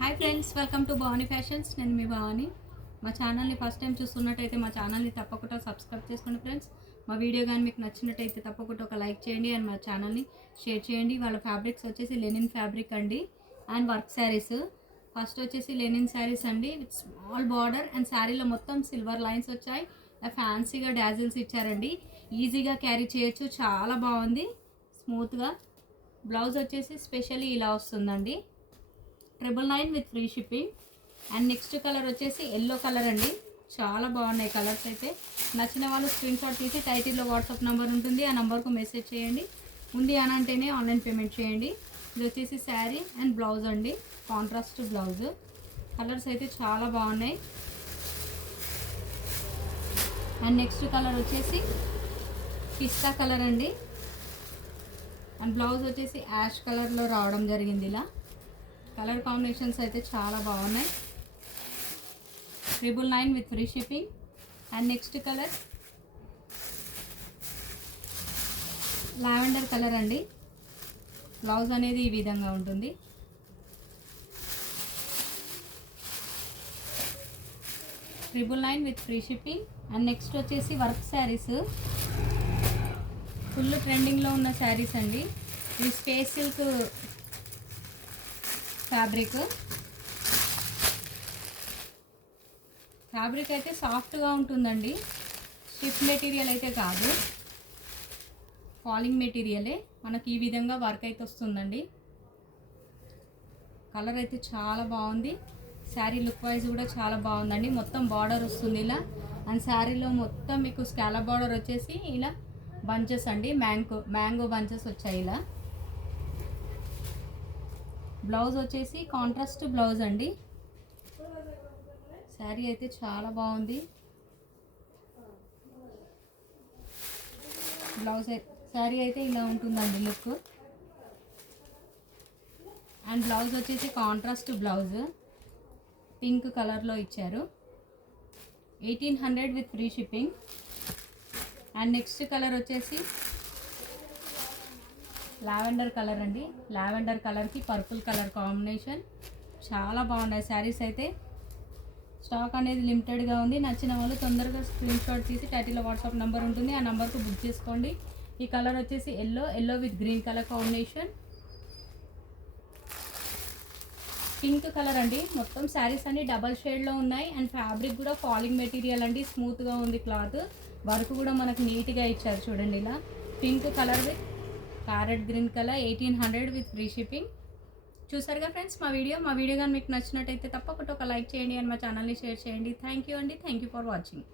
Hi friends, welcome to Bhavani fashions. నేను మీ భవానీ. మా ఛానల్ని ఫస్ట్ టైం చూస్తున్నట్టయితే మా ఛానల్ని తప్పకుండా సబ్స్క్రైబ్ చేసుకోండి ఫ్రెండ్స్. మా వీడియో కానీ మీకు నచ్చినట్టయితే తప్పకుండా ఒక లైక్ చేయండి అండ్ మా ఛానల్ని షేర్ చేయండి. వాళ్ళ ఫ్యాబ్రిక్స్ వచ్చేసి లెనిన్ ఫ్యాబ్రిక్ అండి అండ్ వర్క్ శారీస్. ఫస్ట్ వచ్చేసి లెనిన్ శారీస్ అండి విత్ స్మాల్ బార్డర్ అండ్ శారీలో మొత్తం సిల్వర్ లైన్స్ వచ్చాయి. ఫ్యాన్సీగా డాజిల్స్ ఇచ్చారండి. ఈజీగా క్యారీ చేయొచ్చు, చాలా బాగుంది స్మూత్గా. బ్లౌజ్ వచ్చేసి స్పెషల్లీ ఇలా వస్తుందండి, 999 with free shipping. And next colour వచ్చేసి ఎల్లో కలర్ అండి. చాలా బాగున్నాయి కలర్స్ అయితే. నచ్చిన వాళ్ళు స్క్రీన్ షాట్ తీసి టైటిల్లో వాట్సాప్ నెంబర్ ఉంటుంది, ఆ నెంబర్కు మెసేజ్ చేయండి. ఉంది అని అంటేనే ఆన్లైన్ పేమెంట్ చేయండి. ఇది వచ్చేసి శారీ అండ్ బ్లౌజ్ అండి, కాంట్రాస్ట్ బ్లౌజ్. కలర్స్ అయితే చాలా బాగున్నాయి. అండ్ నెక్స్ట్ కలర్ వచ్చేసి పిస్తా కలర్ అండి. అండ్ బ్లౌజ్ వచ్చేసి యాష్ కలర్లో రావడం జరిగింది. ఇలా కలర్ కాంబినేషన్స్ అయితే చాలా బాగున్నాయి. 999 with free shipping. And next colour lavender colour అండి. బ్లౌజ్ అనేది ఈ విధంగా ఉంటుంది. $999 with free shipping. And next వచ్చేసి వర్క్ శారీస్. ఫుల్ ట్రెండింగ్లో ఉన్న శారీస్ అండి. ఇది స్పేస్ సిల్క్ ఫ్యాబ్రిక్ అయితే సాఫ్ట్గా ఉంటుందండి. స్టిఫ్ మెటీరియల్ అయితే కాదు, ఫాలింగ్ మెటీరియలే. మనకి ఈ విధంగా వర్క్ అయితే వస్తుందండి. కలర్ అయితే చాలా బాగుంది. శారీ లుక్ వైజ్ కూడా చాలా బాగుందండి. మొత్తం బార్డర్ వస్తుంది ఇలా. అండ్ శారీలో మొత్తం మీకు స్కాలప్ బార్డర్ వచ్చేసి ఇలా బంచెస్ అండి, మ్యాంగో బంచెస్ వచ్చాయి ఇలా. బ్లౌజ్ వచ్చేసి కాంట్రాస్ట్ బ్లౌజ్ అండి. శారీ అయితే చాలా బాగుంది. బ్లౌజ్ శారీ అయితే ఇలా ఉంటుందండి లుక్. అండ్ బ్లౌజ్ వచ్చేసి కాంట్రాస్ట్ బ్లౌజ్ పింక్ కలర్లో ఇచ్చారు. 1800 with free shipping. And next colour వచ్చేసి లావెండర్ కలర్ అండి. లావెండర్ కలర్కి పర్పుల్ కలర్ కాంబినేషన్. చాలా బాగున్నాయి శారీస్ అయితే. స్టాక్ అనేది లిమిటెడ్గా ఉంది. నచ్చిన వాళ్ళు తొందరగా స్క్రీన్ షాట్ తీసి టైటిల్లో వాట్సాప్ నెంబర్ ఉంటుంది, ఆ నెంబర్కు బుక్ చేసుకోండి. ఈ కలర్ వచ్చేసి yellow with green colour combination. Pink colour అండి. మొత్తం శారీస్ అన్ని డబల్ షేడ్లో ఉన్నాయి. అండ్ ఫ్యాబ్రిక్ కూడా ఫాలింగ్ మెటీరియల్ అండి, స్మూత్గా ఉంది క్లాత్. వర్క్ కూడా మనకు నీట్గా ఇచ్చారు చూడండి ఇలా. Pink colour with parrot green colour, 1800 with free shipping. చూసారుగా ఫ్రెండ్స్ మా వీడియో కానీ మీకు నచ్చినట్టయితే తప్పకుండా ఒక లైక్ చేయండి అండ్ మా ఛానల్ని షేర్ చేయండి. థ్యాంక్ యూ అండి. Thank you for watching.